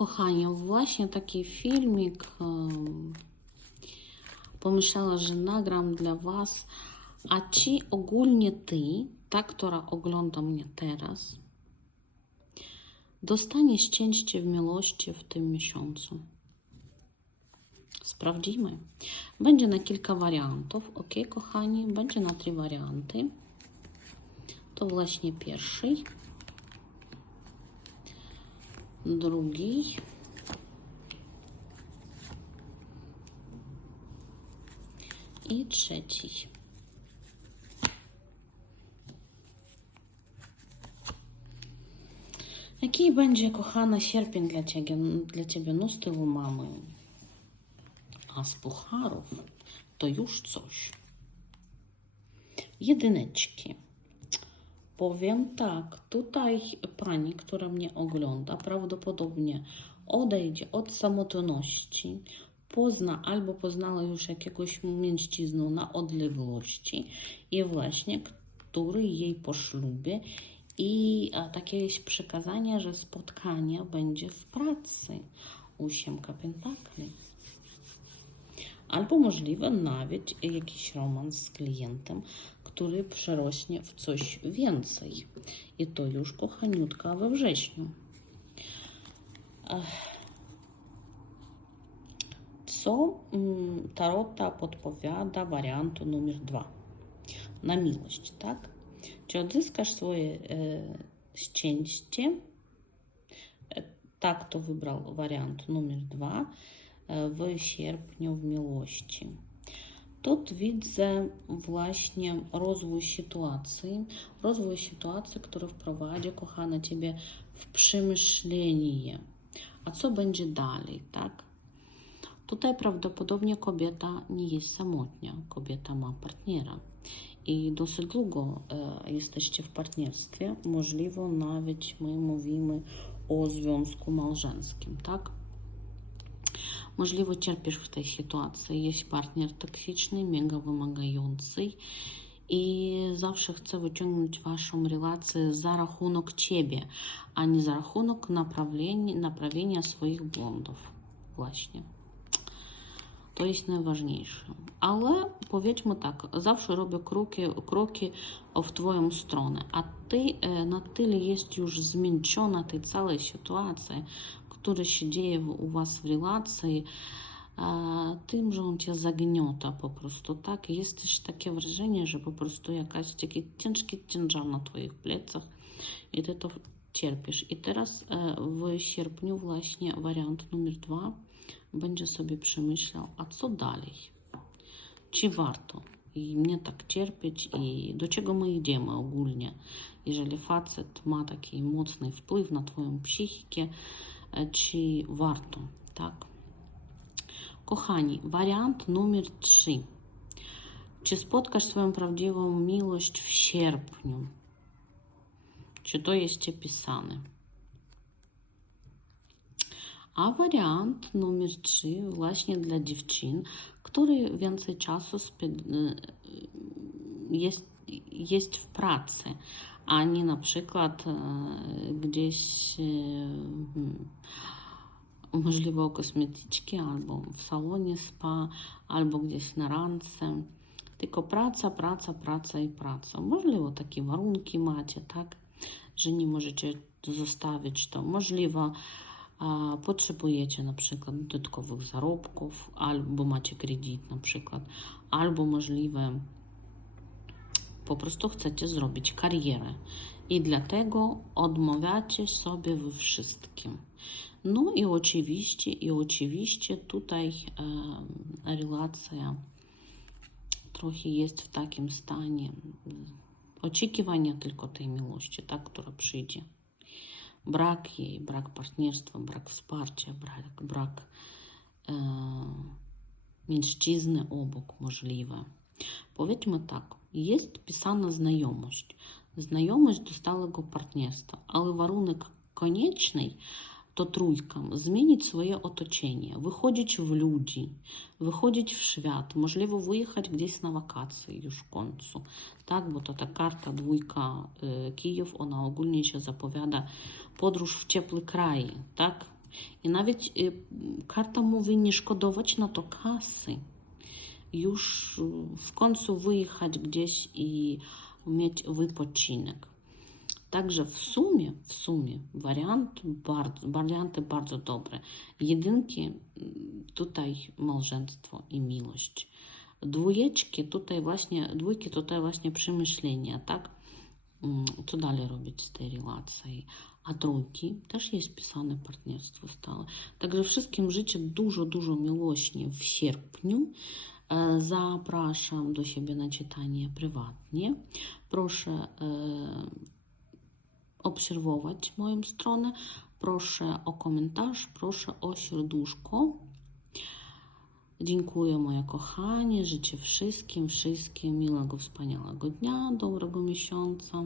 kochani, właśnie taki filmik pomyślała, że nagram dla Was. A czy ogólnie Ty, ta, która ogląda mnie teraz, dostanie szczęście w miłości w tym miesiącu? Sprawdzimy. Będzie na kilka wariantów, ok, kochani? Będzie na trzy warianty. To właśnie pierwszy, drugi i trzeci. Jaki będzie, kochana, sierpień dla ciebie, dla ciebie? No z tyłu mamy. A z pucharów to już coś. Jedyneczki. Powiem tak, tutaj pani, która mnie ogląda, prawdopodobnie odejdzie od samotności, pozna albo poznała już jakiegoś mężczyznę na odległości i właśnie, który jej poślubie i a, takie przekazanie, że spotkanie będzie w pracy. Ósemka pentakli. Albo możliwe nawet jakiś romans z klientem, który przerośnie w coś więcej. I to już kochaniutka we wrześniu. Co mm, tarota podpowiada wariantu numer dwa? Na miłość, tak? Czy odzyskasz swoje e, szczęście? E, tak, to wybrał wariant numer dwa e, w sierpniu w miłości. Тут widzę właśnie rozwój sytuacji, rozwój sytuacji, który wprowadzi, kochane, Ciebie w przemyślenie. A co będzie dalej, tak? Tutaj prawdopodobnie kobieta nie jest samotnia, kobieta ma partnera. I dosyć długo e, jesteście w partnerstwie, możliwe nawet my mówimy o związku małżeńskim, tak? Можливо, терпіш в цій ситуації. Є партнер токсичний, мегавимагаючий. І завжди це витягнути в вашому релації за рахунок тебе, а не за рахунок направлення, направлення своїх блондів. Власне. То є найважніше. Але, повідьмо так, завжди роблю кроки, кроки в твоєму сторону. А ти на тилі є вже змінчена ти ціла ситуація. Która się dzieje u Was w relacji, e, tym, że on Cię zagniota po prostu, tak? Jest też takie wrażenie, że po prostu jakaś taki ciężki ciężar na Twoich plecach i Ty to cierpisz. I teraz e, w sierpniu właśnie wariant numer dwa będzie sobie przemyślał, a co dalej? Czy warto i mnie tak cierpieć i do czego my idziemy ogólnie? Jeżeli facet ma taki mocny wpływ na Twoją psychikę, чи варто. Так? Кохані, варіант номер 3. Чи споткаш свою правдиву милость в черпню? Чи то є ще писане? А варіант номер 3 власне для дівчин, які więcej часу спід... є, є в праці, а не, наприклад, десь э, możliwe u kosmetyczki, albo w salonie spa, albo gdzieś na randce. Tylko praca, praca, praca i praca. Możliwe takie warunki macie, tak? Że nie możecie zostawić to. Możliwe potrzebujecie na przykład dodatkowych zarobków, albo macie kredyt na przykład, albo możliwe po prostu chcecie zrobić karierę i dlatego odmawiacie sobie we wszystkim. No i oczywiście, i oczywiście tutaj e, relacja trochę jest w takim stanie oczekiwania tylko tej miłości, tak, która przyjdzie brak jej, brak partnerstwa, brak wsparcia, brak, brak e, mężczyzny obok możliwe. Powiedzmy tak, jest pisana znajomość, znajomość do stałego partnerstwa, ale warunek konieczny to trójka, zmienić swoje otoczenie, wychodzić w ludzi, wychodzić w świat, możliwe wyjechać gdzieś na wakacje już w końcu, tak, bo to ta karta dwójka Kijów, ona ogólnie się zapowiada podróż w ciepły kraj, tak, I nawet karta mówi nie szkodować na to kasy. Już w końcu wyjechać gdzieś i mieć wypoczynek. Także w sumie, w sumie wariant bardzo, warianty bardzo dobre. Jedynki mm, tutaj małżeństwo i miłość. Dwójeczki tutaj właśnie, dwójki tutaj właśnie przemyślenia, tak? Mm, Co dalej robić z tej relacji? A trójki też jest pisane partnerstwo stałe. Także wszystkim życzę dużo, dużo miłości w sierpniu. E, Zapraszam do siebie na czytanie prywatnie. Proszę e, obserwować moją stronę. Proszę o komentarz, proszę o serduszko. Dziękuję moje kochanie, życzę wszystkim, wszystkim miłego, wspaniałego dnia, dobrego miesiąca.